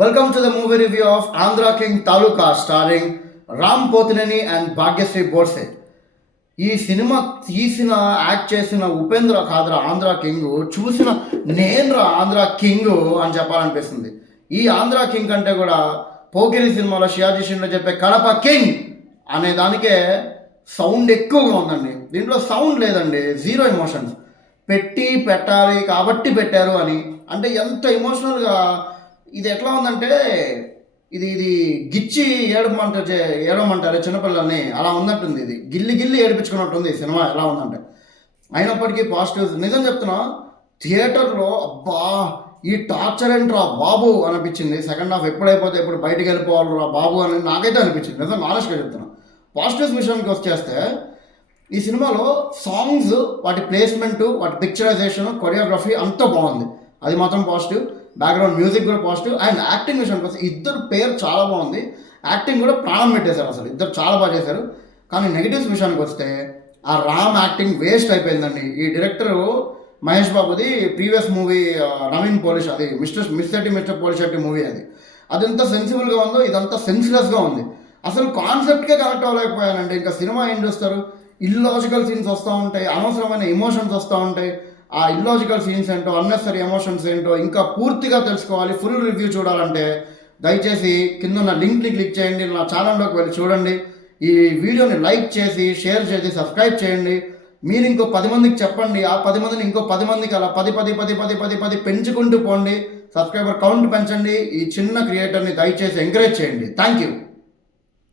Welcome to the movie review of Andhra King Taluka starring Ram Potineni and Bhagyashree Borse. ఈ cinema తీసిన act చేసిన ఉపేంద్ర కాదురా Andhra king, చూసిన నేనురా ఆంధ్ర కింగ్ అని చెప్పాలనిపిస్తుంది. ఈ ఆంధ్ర కింగ్ కంటే కూడా పోకిరి సినిమాలో షియాజీ షిండే చెప్పే కడప కింగ్ అనే దానికే సౌండ్ ఎక్కువగా ఉందండి. దీంట్లో సౌండ్ లేదండి, జీరో ఎమోషన్స్. పెట్టాలి కాబట్టి పెట్టారు అని అంటే ఎంత ఎమోషనల్గా ఇది ఎట్లా ఉందంటే ఇది ఇది గిచ్చి ఏడమంటారు చిన్నపిల్లల్ని, అలా ఉన్నట్టుంది. ఇది గిల్లి ఏడిపించుకున్నట్టుంది ఈ సినిమా ఎలా ఉందంటే. అయినప్పటికీ పాజిటివ్స్ నిజం చెప్తున్నా, థియేటర్లో అబ్బా ఈ టార్చర్ ఏంట్రా బాబు అనిపించింది. సెకండ్ హాఫ్ ఎప్పుడైపోతే ఎప్పుడు బయటికి వెళ్ళిపోవాలరా బాబు అని నాకైతే అనిపించింది. నిజం ఆనెస్ట్గా చెప్తున్నా. పాజిటివ్స్ విషయానికి వచ్చేస్తే ఈ సినిమాలో సాంగ్స్, వాటి ప్లేస్మెంటు, వాటి పిక్చరైజేషన్, కొరియోగ్రఫీ అంతా బాగుంది. అది మాత్రం పాజిటివ్. బ్యాక్గ్రౌండ్ మ్యూజిక్ కూడా పాజిటివ్. అండ్ యాక్టింగ్ విషయానికి వస్తే ఇద్దరు పేరు చాలా బాగుంది. యాక్టింగ్ కూడా ప్రాణం పెట్టేశారు, అసలు ఇద్దరు చాలా బాగా చేశారు. కానీ నెగిటివ్స్ విషయానికి వస్తే ఆ రామ్ యాక్టింగ్ వేస్ట్ అయిపోయిందండి. ఈ డైరెక్టరు మహేష్ బాబుది ప్రీవియస్ మూవీ నవీన్ పోలిష్, అది మిస్టర్ పోలిషెట్టి మూవీ. అది ఎంత సెన్సిబుల్గా ఉందో ఇదంతా సెన్స్లెస్గా ఉంది. అసలు కాన్సెప్ట్కే కనెక్ట్ అవ్వలేకపోయానండి. ఇంకా సినిమా ఏం చూస్తారు, ఇల్లాజికల్ సీన్స్ వస్తూ ఉంటాయి, అనవసరమైన ఎమోషన్స్ వస్తూ ఉంటాయి. ఆ ఇల్లాజికల్ సీన్స్ ఏంటో, అన్నెసరీ ఎమోషన్స్ ఏంటో ఇంకా పూర్తిగా తెలుసుకోవాలి, ఫుల్ రివ్యూ చూడాలంటే దయచేసి కింద ఉన్న లింక్ని క్లిక్ చేయండి, నా ఛానల్లోకి వెళ్ళి చూడండి. ఈ వీడియోని లైక్ చేసి షేర్ చేసి సబ్స్క్రైబ్ చేయండి. మీరు ఇంకో 10 మందికి చెప్పండి, ఆ 10 మందిని ఇంకో 10 మందికి అలా 10 పెంచుకుంటూ పోండి. సబ్స్క్రైబర్ కౌంట్ పెంచండి. ఈ చిన్న క్రియేటర్ని దయచేసి ఎంకరేజ్ చేయండి. Thank you.